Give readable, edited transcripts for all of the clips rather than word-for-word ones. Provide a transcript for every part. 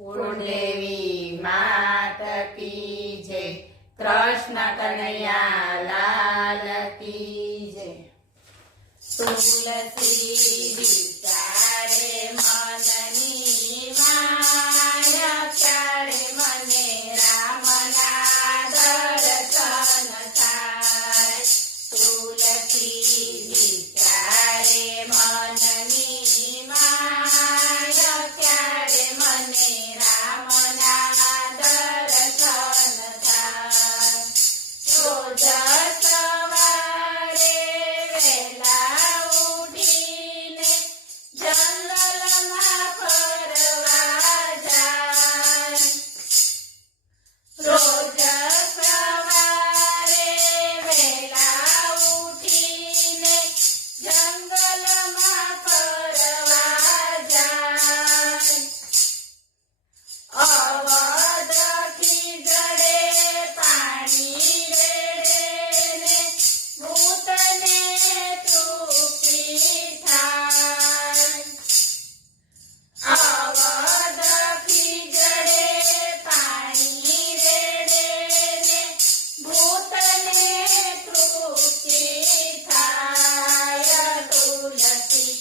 કુળદેવી માત કી જય, કૃષ્ણ કનૈયા લાલ કી જય। તુલસી વિચારે મનની માયા, ક્યારે મને રામના દર્શન થાય। તુલસી વિચારે મનની માયા, ક્યારે મને રામના દર્શન થાય। રોજ સવારે વહેલા ઉઠીને જંગલમાં ફરવા જાય। રોજ સવારે વહેલા ઉઠીને જંગલમાં ફરવા જાય। અવધથી જડે પાણી રેડે ને ભૂતને તૃપ્તિ થાય। અવધથી જડે પાણી રેડે ને ભૂતને તૃપ્તિ થાય। તુલસી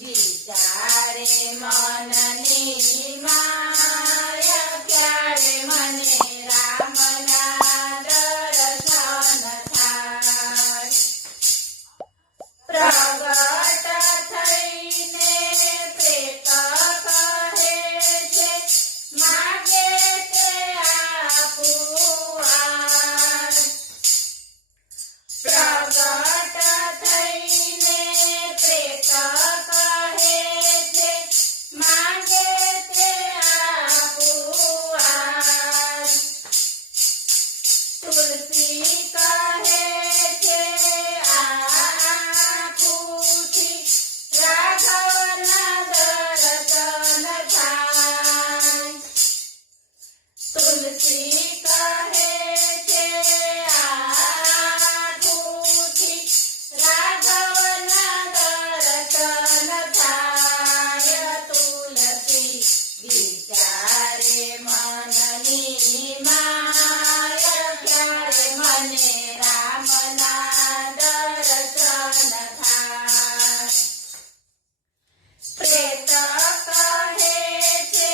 વિચારે મનની માયા, ક્યારે મને રામના દર્શન થાય। પ્રગટ થઈને પ્રેત કહે છે, માગે તે આપું આજ। પ્રગટ થઈને પ્રેત કહે છે, માગે તે આપું આજ। તુલસી કહે છે, આંખોથી રાઘવના દર્શન થાય। તુલસી કહે છે, આંખોથી રાઘવના દર્શન થાય। તુલસી વિચારે મનની માયા, ક્યારે મને રામના દર્શન થાય। પ્રેત કહે છે,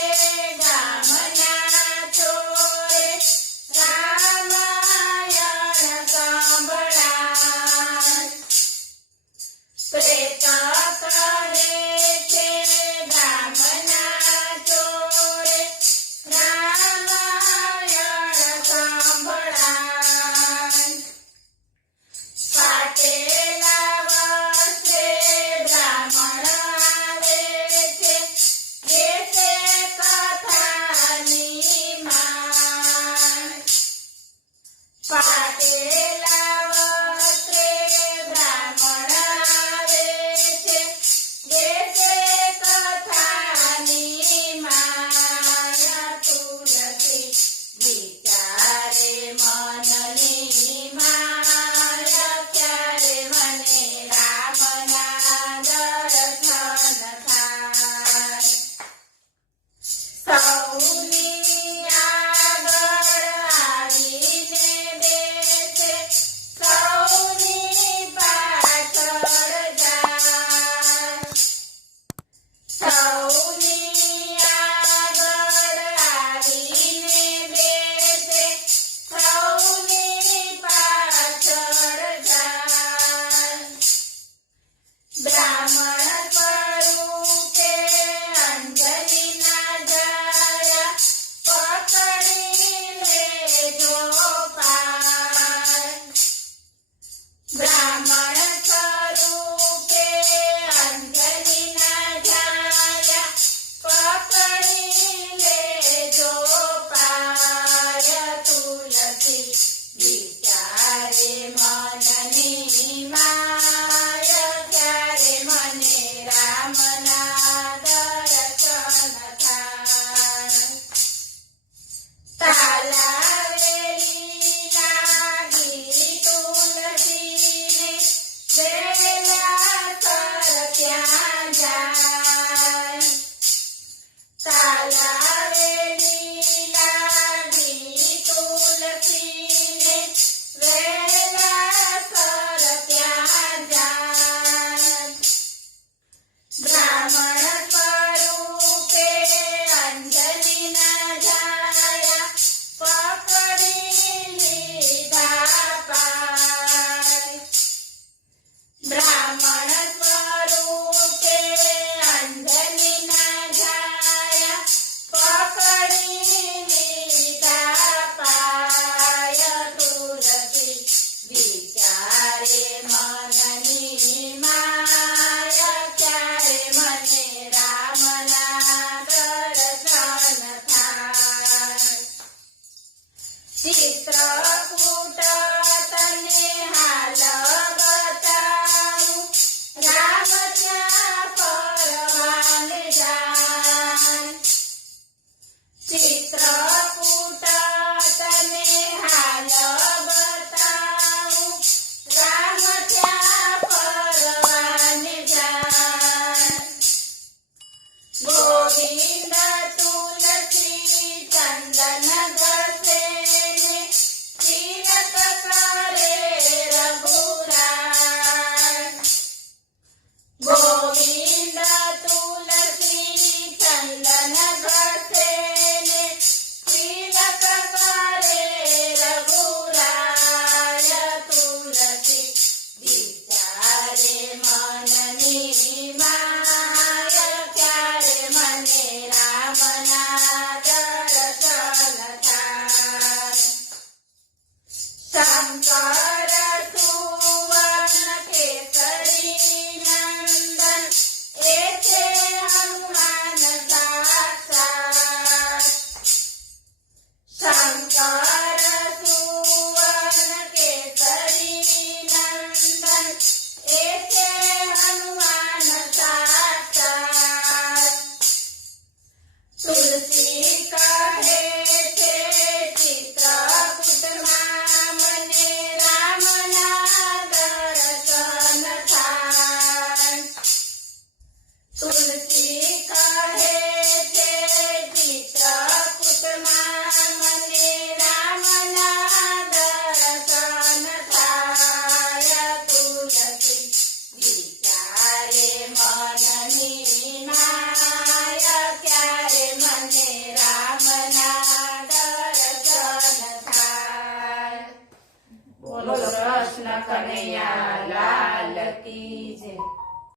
ગામના ચોરે રામાયણ સંભળાય। પ્રેત કહે છે, ગામના ચોરે રામાયણ સંભળાય। પાટેલા વસ્ત્રે બ્રાહ્મણ આવે છે, જે છે કથાની માય। પાટેલા વસ્ત્રે બ્રાહ્મણ આવે છે, જે છે કથાની માય। તુલસી વિચારે મનની માયા, ક્યારે મને રામના દર્શન થાય। સૌની આગળ આવીને બેસે, સૌની પાછળ જાય। સૌની આગળ આવીને બેસે, સૌની પાછળ જાય। બ્રાહ્મણ સ્વરૂપે અંજલિના જાળા પકડી લેજો પાય। બ્રાહ્મણ સ્વરૂપે અંજલિના જાળા પકડી લેજો પાય। તુલસી વિચારે મનની માયા, ક્યારે મને રામના દર્શન થાય। તાલાવેલી લાગી તુલસીને, વેલા સર ત્યાં જાય। તાલાવેલી ની માં